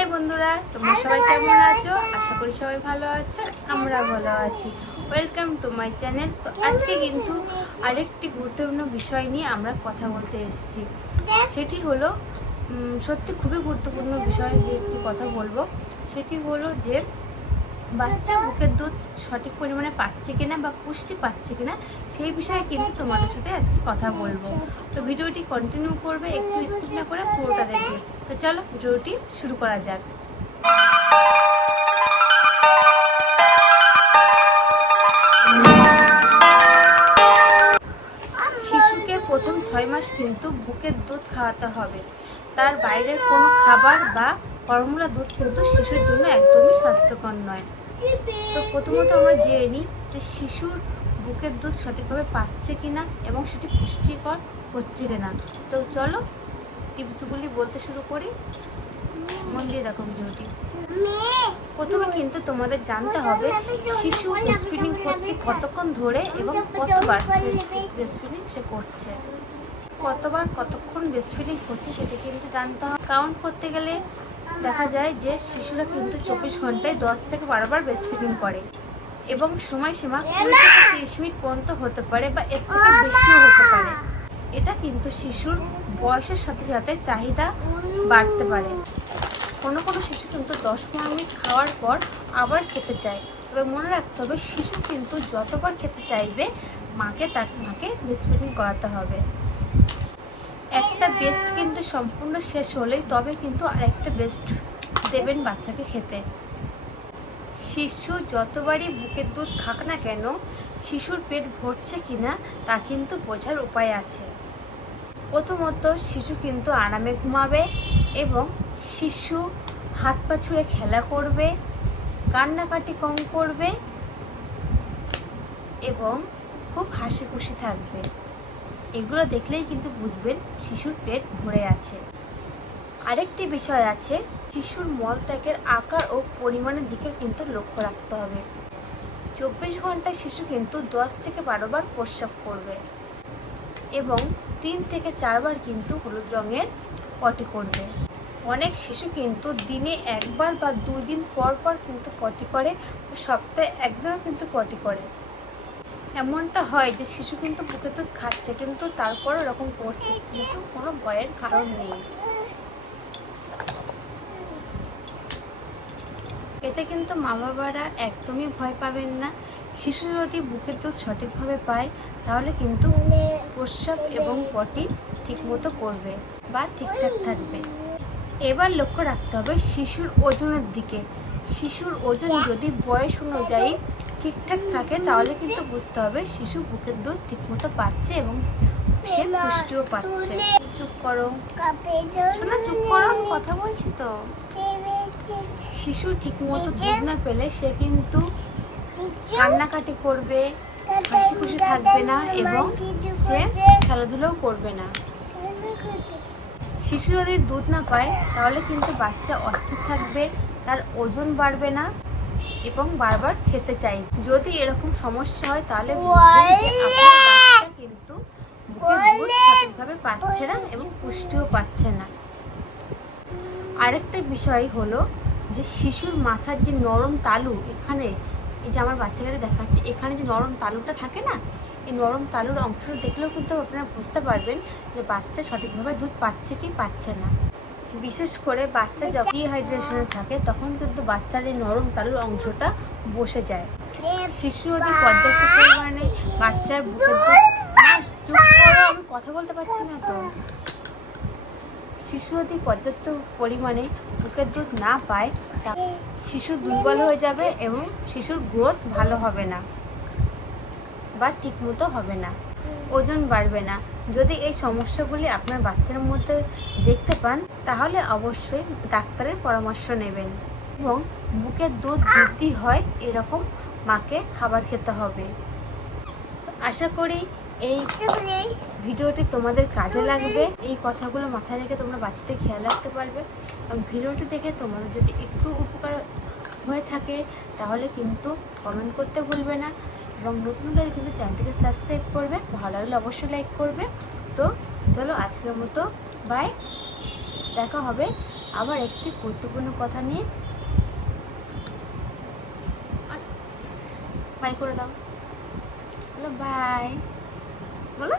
High বন্ধুরা তোমরা সবাই কেমন আছো? আশা করি সবাই ভালো আছো আর আমরা ভালো আছি। ওয়েলকাম টু মাই চ্যানেল তো আজকে কিন্তু আরেকটি গুরুত্বপূর্ণ বিষয় নিয়ে আমরা কথা বলতে এসেছি। সেটি হলো সত্যি খুবই গুরুত্বপূর্ণ বিষয় যে একটি কথা বলব। সেটি হলো যে বাচ্চা বুকের দুধ সঠিক পরিমাণে পাচ্ছে কিনা বা পুষ্টি পাচ্ছে কিনা সেই বিষয়ে কিন্তু তোমাদের সাথে আজকে কথা বলব। তো ভিডিওটি কন্টিনিউ করবে, একটু স্কিপ না করে পুরোটা দেখবে। তো চলো ভিডিওটি শুরু করা যাক। শিশুকে প্রথম ছয় মাস কিন্তু বুকের দুধ খাওয়াতে হবে। তার বাইরের কোনো খাবার বা ফর্মুলা দুধ কিন্তু শিশুর জন্য একদমই স্বাস্থ্যকর নয়। তো প্রথমত আমরা জেনে নিই যে শিশুর বুকের দুধ সঠিকভাবে পাচ্ছে কিনা এবং সেটি পুষ্টিকর হচ্ছে কিনা। তো চলো টিপসগুলি বলতে শুরু করি। মন দিয়ে দেখো ভিডিওটি। প্রথমে কিন্তু তোমাদের জানতে হবে, শিশু ব্রেস্টফিডিং করছে কতক্ষণ ধরে এবং কতবার ব্রেস্টফিডিং সে করছে। কতবার কতক্ষণ বেস্ট ব্রেস্টফিডিং করছে সেটা কিন্তু জানতে হবে। কাউন্ট করতে গেলে দেখা যায় যে শিশুরা কিন্তু চব্বিশ ঘন্টায় দশ থেকে বারো বার ব্রেস্টফিডিং করে এবং সময়সীমা কুড়ি তিরিশ মিনিট পর্যন্ত হতে পারে বা এর থেকে বেশিও হতে পারে। এটা কিন্তু শিশুর বয়সের সাথে সাথে চাহিদা বাড়তে পারে। কোনো কোনো শিশু কিন্তু দশ পনেরো মিনিট খাওয়ার পর আবার খেতে চায়। তবে মনে রাখতে হবে, শিশু কিন্তু যতবার খেতে চাইবে, মাকে তাকে মাকে ব্রেস্টফিডিং করাতে হবে। একটা বেস্ট কিন্তু সম্পূর্ণ শেষ হলেই তবে কিন্তু আরেকটা বেস্ট দেবেন বাচ্চাকে খেতে। শিশু যতবারই বুকের দুধ খাক না কেন, শিশুর পেট ভরছে কিনা তা কিন্তু বোঝার উপায় আছে। প্রথমত, শিশু কিন্তু আরামে ঘুমাবে এবং শিশু হাত পা ছুঁড়ে খেলা করবে, কান্নাকাটি কম করবে এবং খুব হাসি খুশি থাকবে। এগুলো দেখলেই কিন্তু বুঝবেন শিশুর পেট ভরে আছে। আরেকটি বিষয় আছে, শিশুর মলত্যাগের আকার ও পরিমাণের দিকে কিন্তু লক্ষ্য রাখতে হবে। চব্বিশ ঘন্টায় শিশু কিন্তু দশ থেকে বারো বার প্রস্রাব করবে এবং তিন থেকে চারবার কিন্তু হলুদ রঙের পটি করবে। অনেক শিশু কিন্তু দিনে একবার বা দুই দিন পর পর কিন্তু পটি করে সপ্তাহে একদিনও কিন্তু পটি করে। এমনটা হয় যে শিশু কিন্তু বুকে দুধ খাচ্ছে, কিন্তু তারপর ওরকম করছে। কিন্তু কোনো ভয়ের কারণ নেই। এতে কিন্তু মা বাবারা একদমই ভয় পাবেন না। শিশু যদি বুকের দুধ সঠিকভাবে পায়, তাহলে কিন্তু প্রস্রাব এবং পটি ঠিকমতো করবে বা ঠিকঠাক থাকবে। এবার লক্ষ্য রাখতে হবে শিশুর ওজনের দিকে। শিশুর ওজন যদি বয়স অনুযায়ী ঠিকঠাক থাকে তাহলে কিন্তু বুঝতে হবে শিশু বুকের দুধ ঠিকমতো পাচ্ছে এবং সে পুষ্টিও পাচ্ছে। চুপ করো। শোনা চুপ করো কথা বলছি তো। শিশু ঠিকমতো দুধ না পেলে সে কিন্তু কান্নাকাটি করবে হাসি খুশি থাকবে না এবং সে খেলাধুলাও করবে না। শিশু যদি দুধ না পায় তাহলে কিন্তু বাচ্চা অস্থির থাকবে তার ওজন বাড়বে না। এবং বারবার খেতে চাই। যদি এরকম সমস্যা হয় তাহলে কিন্তু সঠিকভাবে পাচ্ছে না এবং পুষ্টিও পাচ্ছে না। আরেকটা বিষয় হলো যে শিশুর মাথার যে নরম তালু এখানে এই যে আমার বাচ্চাকে দেখাচ্ছে এখানে যে নরম তালুটা থাকে না এই নরম তালুর অংশটা দেখলেও কিন্তু আপনারা বুঝতে পারবেন যে বাচ্চা সঠিকভাবে দুধ পাচ্ছে কি পাচ্ছে না। বিশেষ করে বাচ্চা যখন ডিহাইড্রেশনে থাকে, তখন কিন্তু বাচ্চার এই নরম তালুর অংশটা বসে যায়। শিশু যদি পর্যাপ্ত পরিমাণে বাচ্চার আমি কথা বলতে পারছি না তো। শিশু যদি পর্যাপ্ত পরিমাণে বুকের দুধ না পায়, তা শিশু দুর্বল হয়ে যাবে এবং শিশুর গ্রোথ ভালো হবে না বা ঠিকমতো হবে না। ওজন বাড়বে না। যদি এই সমস্যাগুলি আপনার বাচ্চার মধ্যে দেখতে পান, তাহলে অবশ্যই ডাক্তারের পরামর্শ নেবেন এবং বুকের দুধ বৃদ্ধি হয় এরকম মাকে খাবার খেতে হবে। আশা করি এই ভিডিওটি তোমাদের কাজে লাগবে। এই কথাগুলো মাথায় রেখে তোমরা বাচ্চাদের খেয়াল রাখতে পারবে। এবং ভিডিওটি দেখে তোমাদের যদি একটু উপকার হয়ে থাকে, তাহলে কিন্তু কমেন্ট করতে ভুলবে না। এবং নতুন হলে কিন্তু চ্যানেলটিকে সাবস্ক্রাইব করবে, ভালো লাগলে অবশ্যই লাইক করবে। তো চলো আজকের মতো বাই দেখা হবে আবার একটি গুরুত্বপূর্ণ কথা নিয়ে। বাই করে দাও। বলো বাই বলো।